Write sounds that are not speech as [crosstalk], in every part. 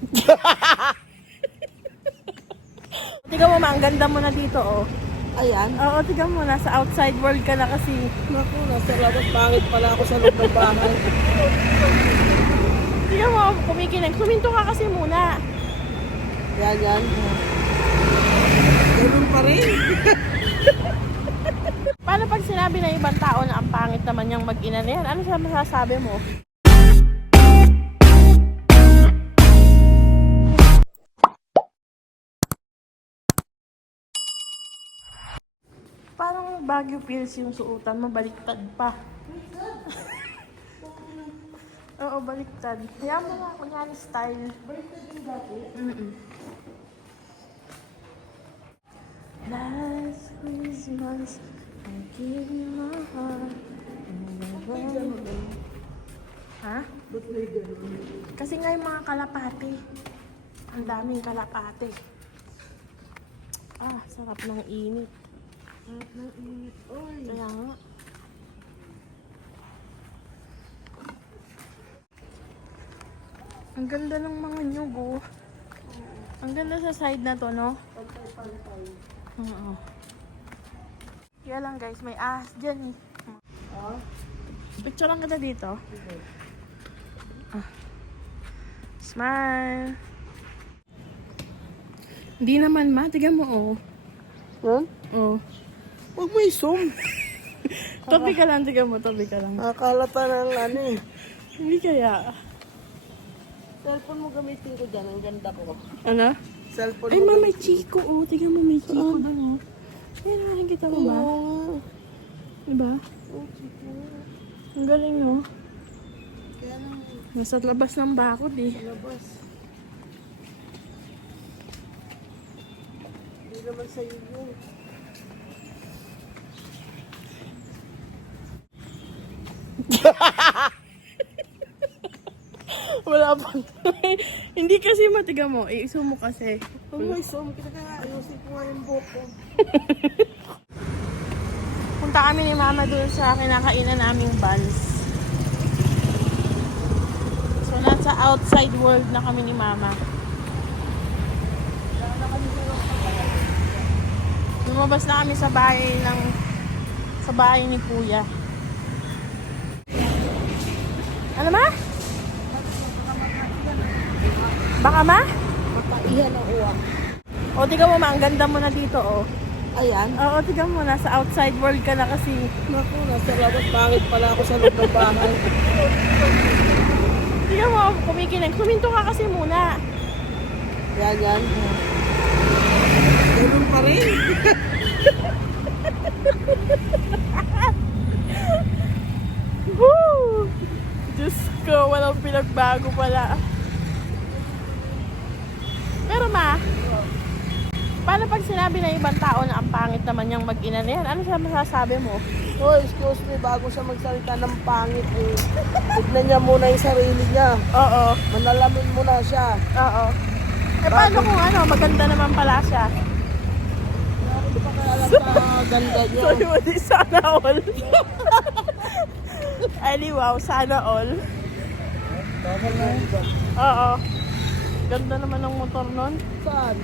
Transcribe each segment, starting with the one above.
[laughs] Tingnan mo ma, ang ganda mo na dito oh. Ayan. Oo, tingnan mo, nasa outside world ka na kasi. Naku, nasa labas. Pangit pala ako sa loob ng bahay. [laughs] Tingnan mo, kumikinig. Kuminto ka kasi muna. Yan, yan. Ganun pa rin. [laughs] Paano pag sinabi ng ibang tao na ang pangit naman niyang mag-ina na yan? Ano sa masasabi mo? Baguio Pills yung suotan mo, baliktad pa. [laughs] Oo, baliktad. Kaya mo nga, kunyari style. Mm-mm. Last Christmas, I gave you my heart. and I Ha? Kasi nga yung mga kalapati. Ang daming kalapati. Ah, sarap ng init. Nga. Ang ganda ng mga nyugo. Ang ganda sa side na to, no? Oo. Kaya lang guys, may ahas dyan eh. Ah, Picture lang kita dito. Ah. Smile. Hindi naman ma, tiga mo oh. Huh? Oh. Huwag mo i-zoom. [laughs] Tabi ka lang, tiga mo, tabi ka lang. Nakakalata ng ano eh. Hindi kaya. Cellphone mo gamitin ko dyan. Ang ganda ko. Ano? Cellphone Ay mo ma, may chiko oh. Tiga mo, may chiko doon oh. Ay, nakikita mo ba? Oo. Diba? Oh, chico. Ang galing no? Kaya nang Nasa labas ng bakod eh. sa labas. Hindi naman sa'yo yun. Wala pa. Hindi kasi matiga mo. I-zoom mo kasi. Huwag mo i-zoom. Kita ka nga. Ayusin ko nga yung buhok ko. Punta kami ni Mama doon sa kinakainan naming buns. So, nasa outside world na kami ni Mama. Lumabas na kami sa bahay ng sa bahay ni Kuya. Ano ma? Baka ma? Mapaihan ang uwak. O, tingnan mo ma, ang ganda mo na dito, oh. Ayan. Oo, tingnan mo, nasa outside world ka na kasi. Naku, nasa labas. Pangit pala ako sa loob ng bahay. Tingnan mo, kumikinig. Kuminto ka kasi muna. Yan, yan. Ganun pa rin. [laughs] Woo! Diyos ko, walang pinagbago pala. Pero ma, paano pag sinabi ng ibang tao na ang pangit naman niyang mag-ina na yan? Ano sa masasabi mo? Oh, excuse me, bago siya magsalita ng pangit eh. Tignan niya muna yung sarili niya. Oo, Manalamin mo na siya. oo. Eh paano kung ano, maganda naman pala siya? Hindi pa kaya alam sa ganda niya. [laughs] Sorry mo, di sana all. [laughs] Ay, wow, sana all. Bakal na yun ba? Oo. Ganda naman ng motor nun. Saan?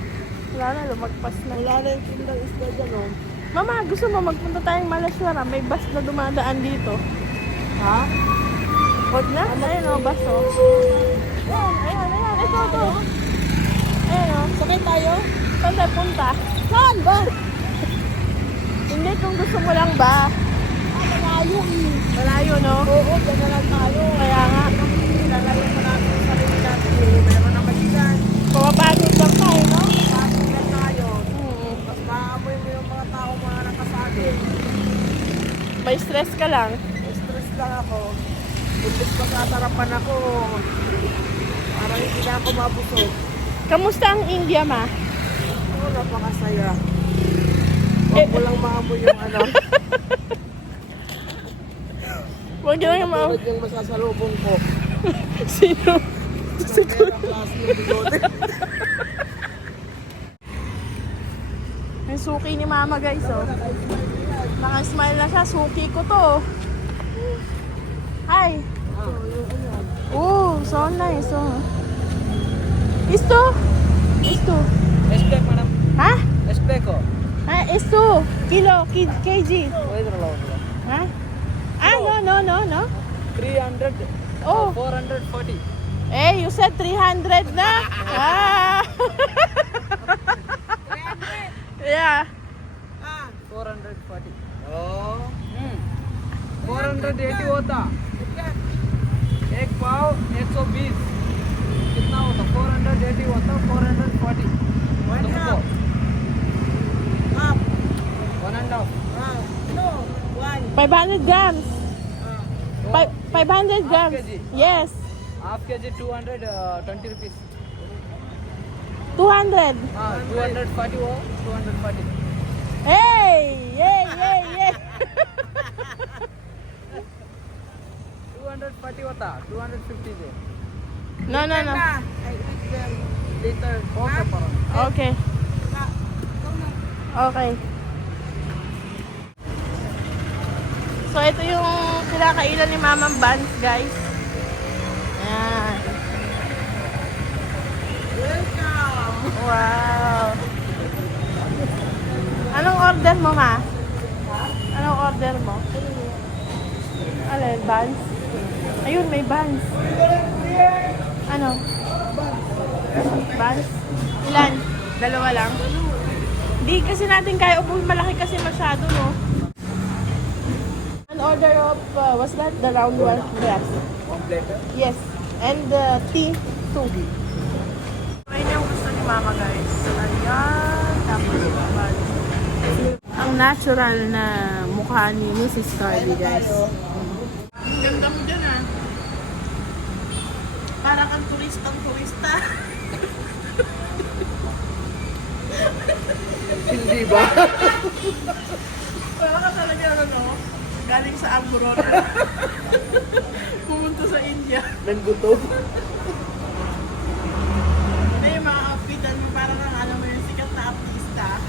Wala na, lumagpas na. Wala na yung tindang isda dyan, oh. Mama, gusto mo magpunta tayong Malaswara? May bus na dumadaan dito. Ha? Huwag na. Ayun o, bus o. Ayan, ayan, ayan. Ito, ito. Ayan o. Sakay tayo? Saan tayo punta? Saan ba? Hindi, kung gusto mo lang ba? Ah, malayo eh. Malayo, no? Oo, dyan na lang tayo. Kaya nga. Lalayo pa natin yung sarili natin eh. Meron naman dyan. Pumapagod lang tayo, no? Tapos na tayo. Hmm. Mas maamoy mo yung mga tao mga nakasabi. May stress ka lang. Stress lang ako. Imbis magkatarapan ako. Parang hindi na ako mabusog. Kamusta ang India, ma? Oo, napakasaya. Eh. [laughs] Huwag mo lang maamoy yung ano. Huwag ka lang ma... Tulad yung masasalubong ko. [laughs] Sino? si Kuya. Yung suki ni mama guys oh. Naka-smile na siya. Suki ko to. Oh. Hi. Oh, so nice oh. Isto? Isto? Espek madam. Ha? Espek oh. Ha, isto. Kilo, kg. Ha? Ah, no, no, no, no. 300. Oh. 440. Eh, you said 300 na. ah. yeah. Four hundred forty four hundred eighty होता एक पाव एक सौ बीस कितना होता four hundred eighty होता four hundred forty one and half 500 grams. Fi- 500 grams. kg. Yes. 220 200 240 240 A A A A 240 Oke. Oke. Okay. Okay. So itu yung kinakailan ni Mama Bans, guys. Wow. Anong order mo, ma? Anong order mo? Ano yun, buns? Ayun, may buns. Ano? Buns? Ilan? Dalawa lang? Di kasi natin kaya ubuhin. Malaki kasi masyado, no? An order of, uh, what's that? The round one wraps. One platter? Yes. And uh, tea, two mama guys. Ayan. Tapos bali. Ang natural na mukha ni Mrs. Cardi guys. Ang ganda mo dyan ah. Parang ang turistang-turista. [laughs] Hindi ba? Parang ka talaga ano Galing sa Amburona. [laughs] Pumunta sa India. Nanggutom.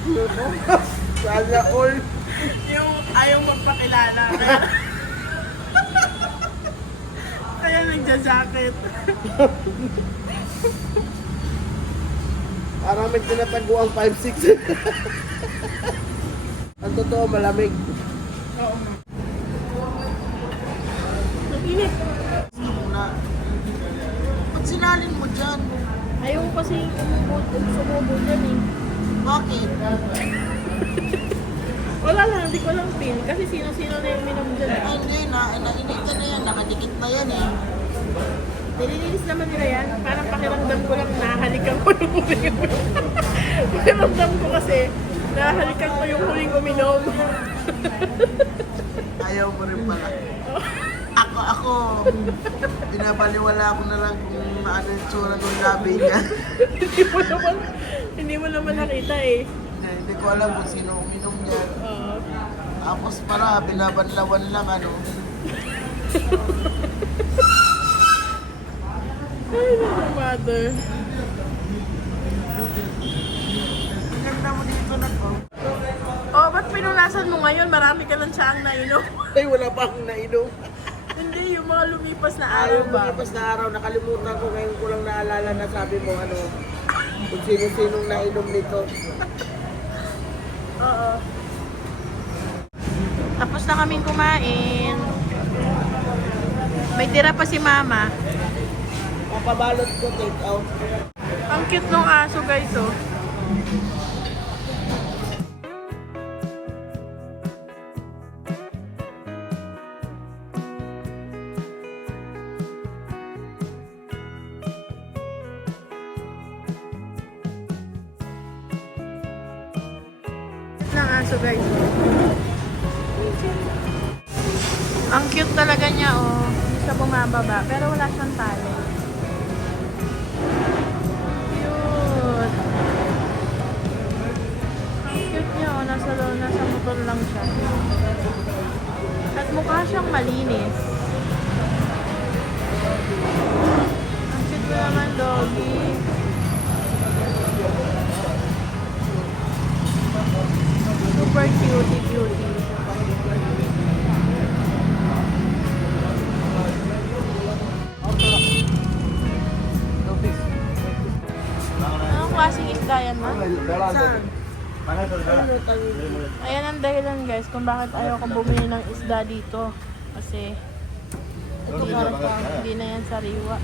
Sana all Yung ayaw magpakilala. Kaya, kaya nagja-jacket. Parang may tinatago ang 5'6". ang totoo, malamig. Oo. Nag-init. Ba't sinalin mo dyan? Ayaw kasi umubod, sumubo dyan eh. Bakit? [laughs] Wala lang, hindi ko lang feel. Kasi sino-sino na yung minom dyan. eh. Hindi na. Nainitan na yan. Nakadikit na yan eh. Nililinis naman nila yan. Parang pakiramdam ko lang nahalikan ko yung huling [laughs] uminom. pakiramdam ko kasi nahalikan ko yung huling uminom. [laughs] Ayaw mo rin pala. Ako, ako. Binabaliwala ko na lang kung ano yung tsura ng labi niya. hindi mo naman, hindi mo naman nakita eh. Eh, Hindi ko alam kung sino uminom niya. Oo. Tapos para binabanlawan lang ano. ay, naku, mother. Ang ganda mo dito na ko. Oh, ba't pinunasan mo ngayon? Marami ka lang siyang nainom. [laughs] Ay, wala pa akong nainom. hindi, yung mga lumipas na araw Ayaw ba? lumipas na araw. Nakalimutan ko ngayon ko lang naalala na sabi mo ano. Kung sino-sinong nainom nito. [laughs] Oo. Tapos na kaming kumain. May tira pa si mama. Papabalot ko take out. Ang cute ng aso guys oh. Bumababa. Pero wala siyang tali. Cute. Ang cute niya oh. Nasa, nasa motor lang siya. At mukha siyang malinis. Ang cute mo naman doggy. Super cutie cutie. Dayan na. Saan? Ayan ang dahilan guys kung bakit ayaw ko bumili ng isda dito. Kasi hindi, hindi na yan sariwa.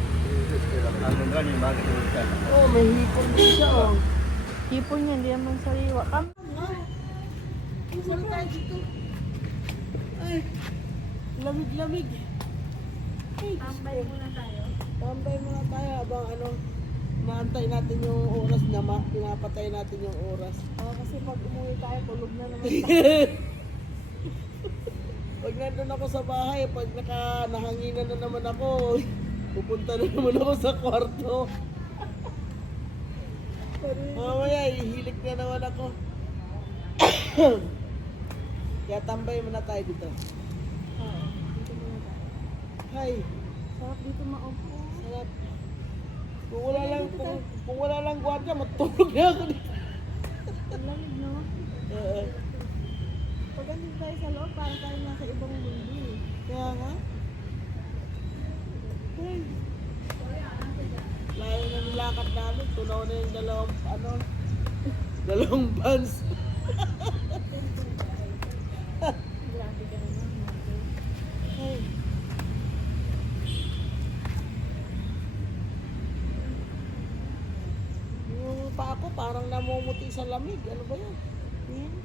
Oh, may hipon din siya, oh. Hipon yan, hindi naman sariwa. Kam Ay, lamig-lamig. Tambay muna tayo. Tambay muna tayo habang ano, naantay natin yung oras na ma, pinapatay natin yung oras. [laughs] Oo, kasi pag umuwi tayo, tulog na naman [laughs] Pag nandun ako sa bahay, pag naka, nahanginan na naman ako, [laughs] pupunta na naman ako sa kwarto. Mamaya, ihilik na naman ako. [coughs] Kaya tambay muna tayo dito. Oo, dito muna tayo. Hi, Sarap dito maupo. Kung wala lang, kung, kung wala lang gwardiya, matulog na ako dito. Ang lamig, no? Oo. Pag andito tayo sa loob, parang tayo nasa ibang mundo eh. Kaya nga. Hey. Layo na nilakad namin. Tunaw na yung dalawang, ano, dalawang vans. [laughs] Grabe ka naman. Marvel. Hey. Yung pa ako parang namumuti sa lamig. Ano ba yan?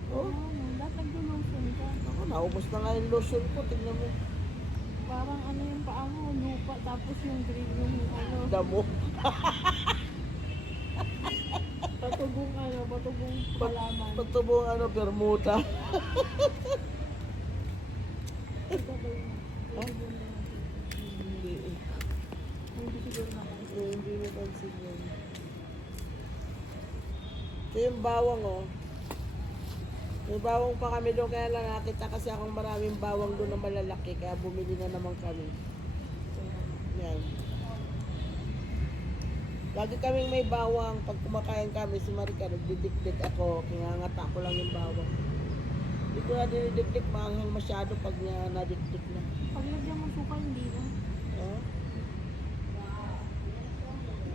Oh. Oo, dapat gulusin ka. Ako, naubos na nga yung lotion ko. Tingnan mo. Parang ano yung paa mo, lupa, tapos yung grill yung ano, Damo. patugong ano, patugong halaman. Patubong ano, bermuda. [laughs] Ito ba yun? Ha? Hindi eh. Hindi siguro na Eh, hindi mo pansin yun. Ito yung bawang, oh. May bawang pa kami doon, kaya lang nakita kasi akong maraming bawang doon na malalaki, kaya bumili na naman kami. Yan. Lagi kaming may bawang. Pag kumakain kami, si Marika, nagdidikdik ako. Kingangata ko lang yung bawang. Hindi ko na dinidikdik, maanghang masyado pag niya nadikdik na. Pag lagyan mo suka, hindi na. Oh.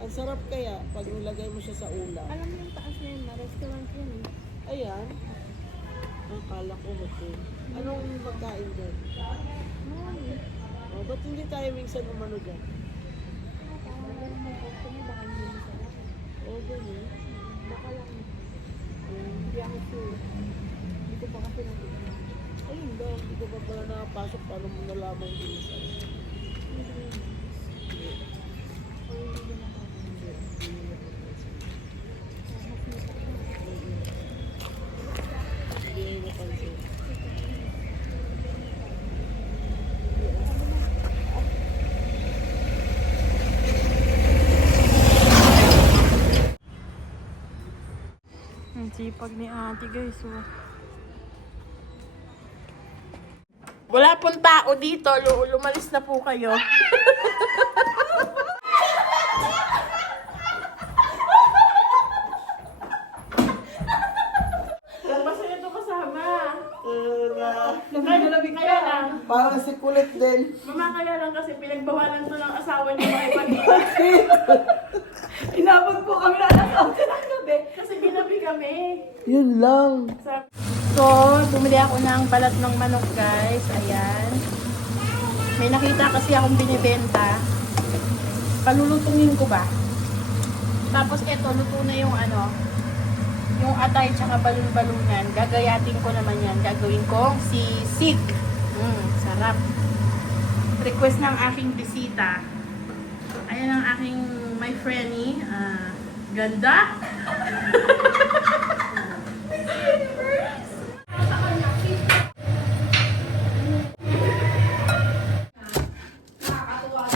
Ang sarap kaya pag nilagay mo siya sa ulam. Alam mo yung taas na yun, na restaurant yun eh. Ayan. Ang kala ko hotel. Anong pagkain dyan? Marami. Oh, ba't hindi tayo minsan umano dyan? Oh, ganun. Baka lang, hindi ako sure. Hindi ko pa kasi natignan. Ayun daw, hindi ko pa pala nakapasok. Paano mo nalaman hindi masarap? Hindi ko yun. O hindi na. Ang sipag ni ate guys. Oh. Wala pong tao dito. Lu- Lumalis na po kayo. [laughs] Masaya ito kasama. Uh, na, Lamig kaya lang. parang si kulit din. Mama kaya lang kasi pinagbawalan to ng asawa niya makipag [laughs] Inabot po kami na alas 11 ng gabi. Kasi ginabi kami. Yun lang. So, bumili ako ng balat ng manok, guys. Ayan. May nakita kasi akong binibenta. Palulutungin ko ba? Tapos eto, luto na yung ano, yung atay tsaka balon-balunan. Gagayatin ko naman yan. Gagawin kong sisig. Mm, sarap. Request ng aking bisita. Ayan ang aking my friendie. Ah, ganda. Nakakatuwa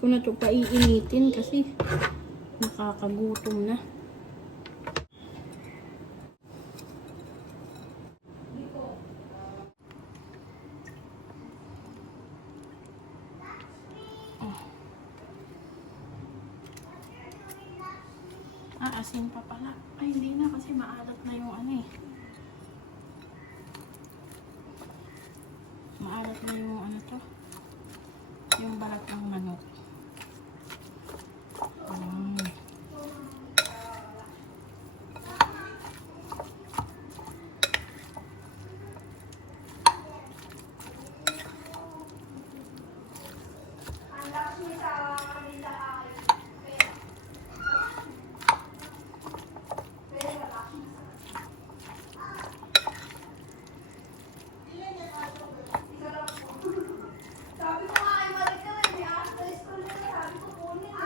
ko na to paiinitin kasi nakakagutom na. Ah, asin pa pala. Ay, hindi na kasi maalat na yung ano eh. Maalat na yung ano to. Yung balat ng manok. Mm. Sabi ko nga, ay mali ka rin. May asa sa school na sabi ko kunin.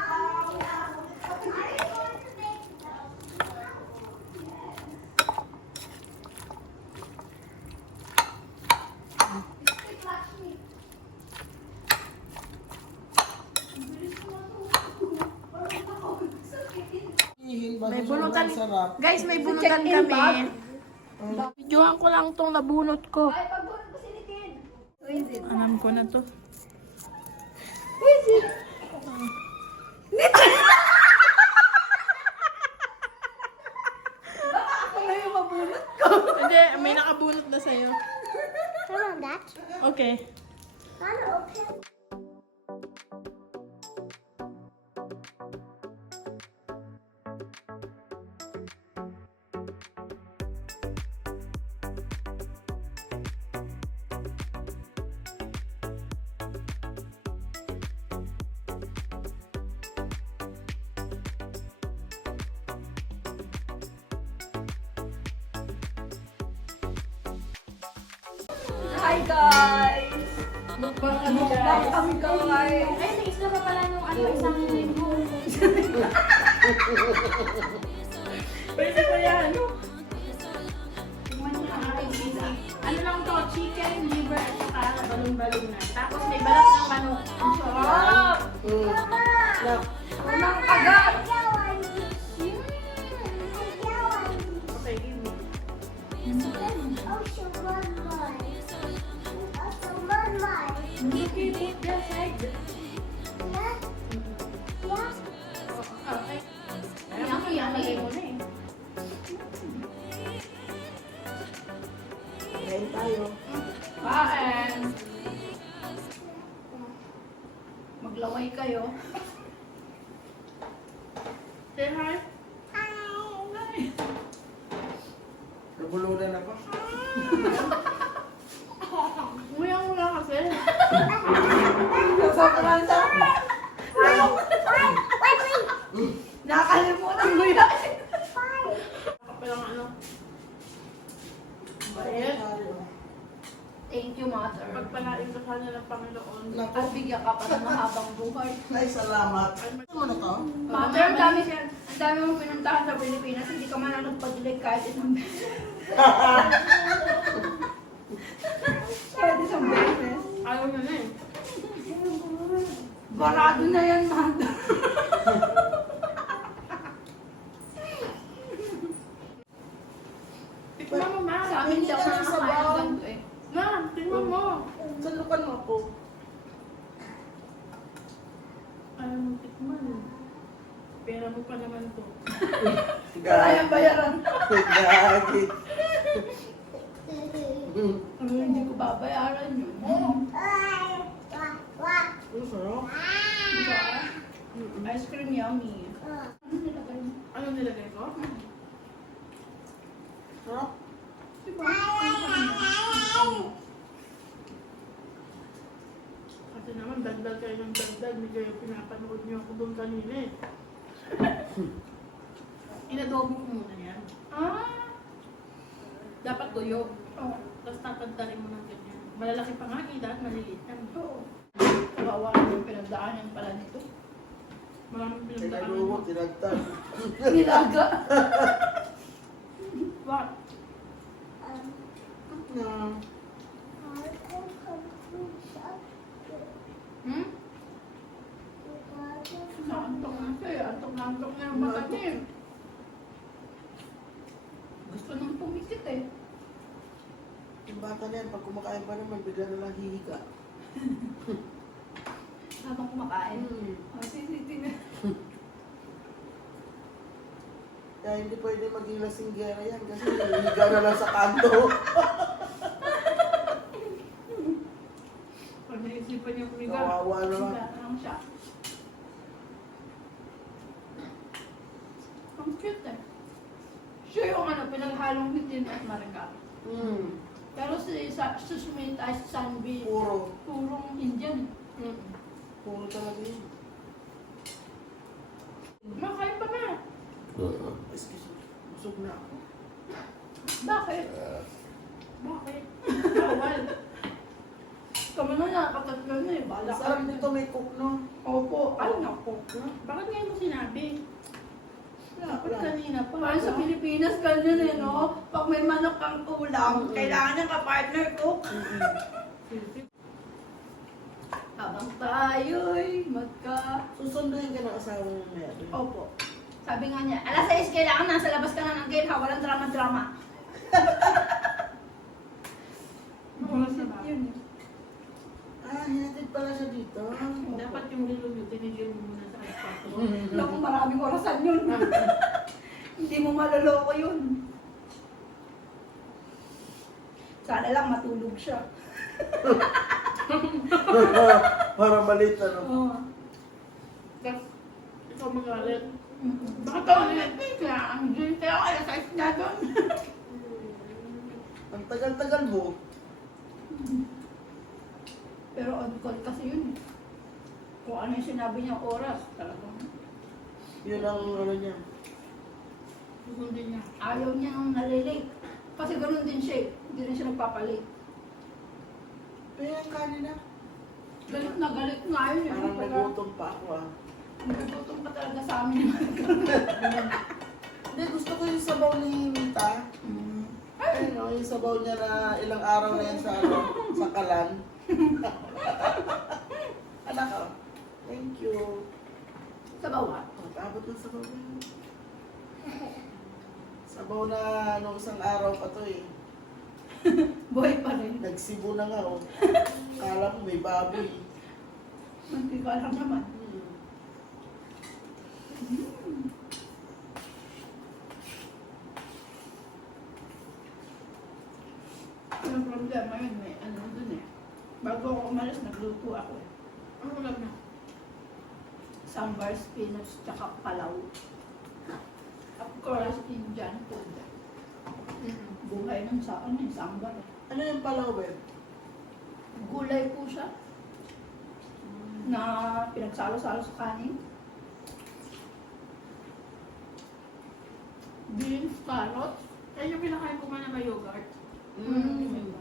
May bunutan. Sarap. Guys, may bunutan kami. Videohan ko lang tong nabunot ko. Alam ko na to. Hi guys! Mukbang ano guys? kami guys! Ay, may isla pa pala nung ano, isang linggo. Pwede ko yan, ano? Ano lang to, chicken, liver, at saka balon-balon na. Tapos may balat ng manok. Ang sarap! Mm. Mo na eh. kain tayo. Kain! Maglaway kayo. Say hi. Nabulunan ako. Nguyang-nguya kasi. Nakalimutan mo yan. Kapalang ano. Bayet. Thank you, Mother. Pagpalain ka sana ng Panginoon. Naku, At bigyan ka pa ng mahabang buhay. ay salamat. Ano na to? Mother, ang dami siya. Ang dami mong pinuntahan sa Pilipinas. Hindi ka man nagpadilig kahit isang beses. kahit isang Ayaw na na eh. Barado na yan, Mother. [laughs] Tikman mo, ma. Sa amin, hindi ako Hindi ka nakakain ng sabaw. ganito eh. Ma, tingnan mo. Salukan mo ako. Ayaw mo tikman. Pera mo pa naman to. Kaya bayaran. Gagi. Mm. Ano, hindi ko babayaran yun. Ang sarap. Diba? Ice cream yummy. Ano nilagay mo? Ano nilagay ko? Sarap. Diba? Kasi naman, dagdag kayo ng dagdag. Hindi kayo pinapanood niyo ako doon kanina eh. Inadobo ko muna yan. Ah! Dapat tuyo. Oo. Tapos tatantarin mo ng ganyan. Malalaki pa nga, eh, dahil maliliit yan. Oo. Kawawa yung pinagdaanan pala nito. Maraming pinagdaan. Pinaluwag tinagtag. Nilaga. [laughs] Bakit? Na. Hmm? Naantok na siya eh. Antok na yung mata niya eh. Gusto nang pumikit eh. Yung bata na yan, pag kumakain pa naman, bigla na lang hihiga. [laughs] Habang kumakain. Hmm. Oh, sisiti na. Kaya hindi pwede maging lasinggera yan kasi hihiga na lang sa kanto. [laughs] Pag naisipan niya pumiga. Kawawa naman. Higa na lang siya. Ang cute eh. Siya yung ano, bitin at marigal. Hmm. Pero si sa Susmita ay si Sanvi, Puro. purong Indian. Mm. Puro talaga yun. Makain pa na. Excuse me. Busog na ako. Bakit? Bakit? Bawal. Kami na nakatatlo na eh. Bala Ang sarap nito may cook, no? Opo. Ano na po? Bakit ngayon mo sinabi? Dapat kanina pa. Parang sa Pilipinas ganyan eh, no? Pag may manok kang ulam, kailangan ng ka-partner cook. Habang tayo'y magka... Susunduin ka ng asawa mo maya. Opo. Sabi nga niya, alas 6 kailangan nasa labas ka na ng gate ha, walang drama-drama. [laughs] Bullshit yun eh. Ah, hinatid pala siya dito. Dapat yung lilo nyo, tinigil mo muna sa kwarto. Naku, maraming orasan yun. [laughs] Hindi mo maloloko yun. Sana lang matulog siya. [laughs] Para malit, ano? Oo. Tapos, ikaw magalit. Bakit ako nilating ka? Ang dyan kaya kaya sa na doon. Ang tagal-tagal mo. Pero on call kasi yun eh. Kung ano yung sinabi niyang oras, talagang Yun ang ano niya. Susundin niya. ayaw niya nang nalilate. Kasi ganun din siya eh. Hindi rin siya nagpapalate. Pero yung kanina, Galit na galit nga yun eh. parang Pagka- nagutom pa ako ah. Nagutom ka talaga sa amin. Hindi, gusto ko yung sabaw ni Mita. Mm. Ayun o, yung sabaw niya na ilang araw na yan sa, ano, sa kalan. [laughs] Anak ko. Thank you. Sa bawat. Abot ng sabaw yun. Sabaw na nung isang araw pa to eh. [laughs] Buhay pa rin. Nagsibo na nga oh. [laughs] Kala mo may baboy. Hindi ko alam naman. Hmm. Yung problema yun, may ano dun eh. Bago ako umalis, nagluto ako eh. Ano ulam na? Sambar, spinach, tsaka palaw. Of course, Indian food. Gulay ng sa ano, yung sambar. Ano yung palaw ba? Gulay po siya. Na pinagsalo-salo sa kanin. Beans, carrots. Yan yung pinakain ko nga na may yogurt. Mm.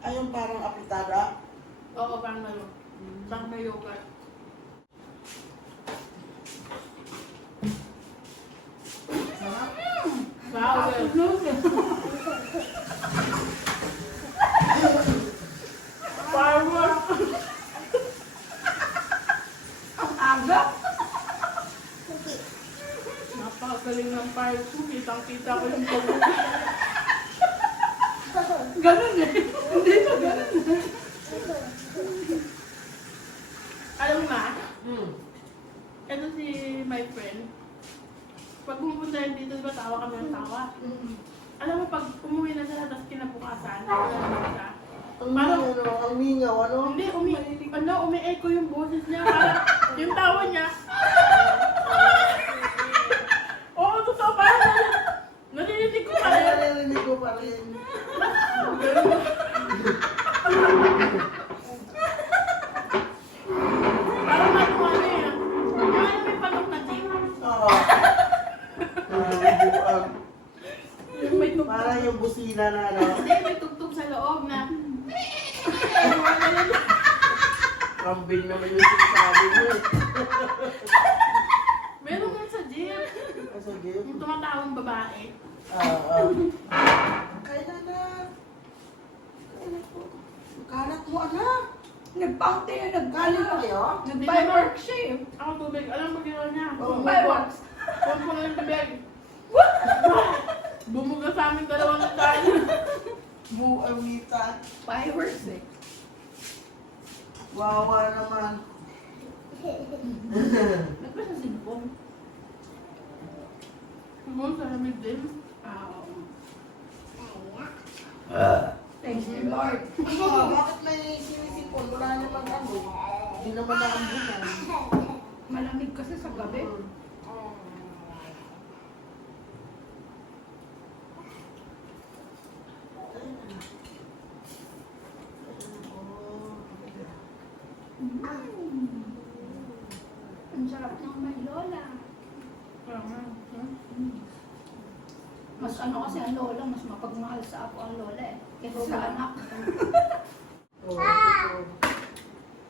Ay, yung parang apitada. Oo, parang gano'n. Parang may yogurt. Sarap. Bawal. Firework! Ang aga! Napakagaling ng fire ko. Kitang-kita ko yung pag- Ganun eh. Hindi pa ganun eh. Alam mo ma, Hmm. ito si my friend. Pag dito, diba tawa kami ng tawa? Alam mo, pag umuwi na sila, tapos kinabukasan, siya. Ang mingaw, ano, ang mingaw, ano? Hindi, umi, ano, umi-echo yung boses niya. Parang, yung tawa niya. Oo, totoo, parang narinig ko pa Ay, rin. narinig ko pa rin. Parang ano, ano yan. Yung alam mo yung patok na jeep. Oo. Naribuan. Yung may tugtog. Parang yung busina na, ano, Hindi, may tugtog sa loob na. kambing naman yung sinasabi mo. Meron nga sa jeep. Ah, sa game? Yung tumatawang babae. Ah, ah. Kailan na? Kailan po? Kalat mo, anak. Nagpaunti na nagkala. kayo? Nag-fireworks siya eh. Ako tubig. Alam mo ginawa niya? Oo. Fireworks. Kumpong ng tubig. [laughs] Bumuga sa amin dalawang [laughs] nagkaan. Bu, amita. Fireworks eh. Wawa naman. [laughs] Nagpa sa sinipong. Bumuga sa amin din. Thank you, Lord. Ah, bakit may sinisipon? Wala naman ano. Hindi naman naambunan. Malamig kasi sa gabi. Ang sarap ng may lola. Mas ano kasi ang lola, mas mapagmahal sa ako ang lola eh. Kesa sa anak. [laughs] Oo.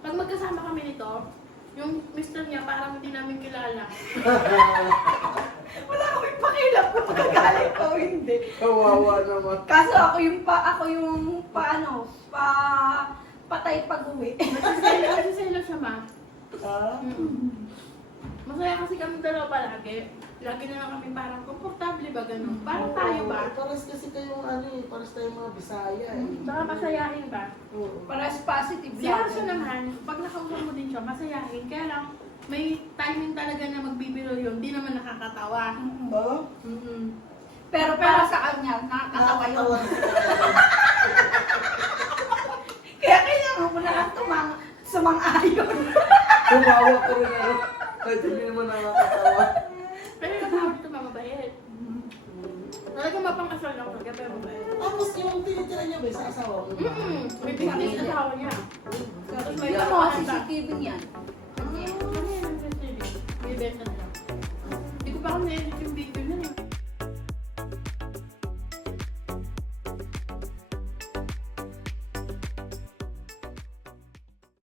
Pag magkasama kami nito, yung mister niya parang hindi namin kilala. [laughs] Wala kaming pakilap kung magagalit o hindi. Kawawa naman. Kaso ako yung pa, ako yung paano, pa, patay pag-uwi. [laughs] Nagsiselo siya ma. Ah? Masaya kasi kami dalawa palagi. Lagi na lang kami parang komportable ba ganun? Parang tayo ba? Paras kasi kayong ano eh, paras tayong mga Bisaya eh. Baka masayahin ba? Oo. Paras positive Si Harso naman, pag nakausap mo din siya, masayahin. Kaya lang, may timing talaga na magbibiro yun. Di naman nakakatawa. Ah? Mm-mm. Pero para sa kanya, nakakatawa yun. [laughs] Kaya kailangan mo na lang tumang, sumang-ayon. Kumawa ko rin ako. Kahit hindi naman nakakatawa. Pero yung tawag ito mababait. Talaga mapang-asal lang talaga, pero. Tapos yung tinitira niya ba sa asawa mo? Mm-mm. May business na asawa niya. Tapos may Ito mo, pa. CCTV niyan. Ano yan ang CCTV? May benta nila. Hindi ko pa kung na-edit yung video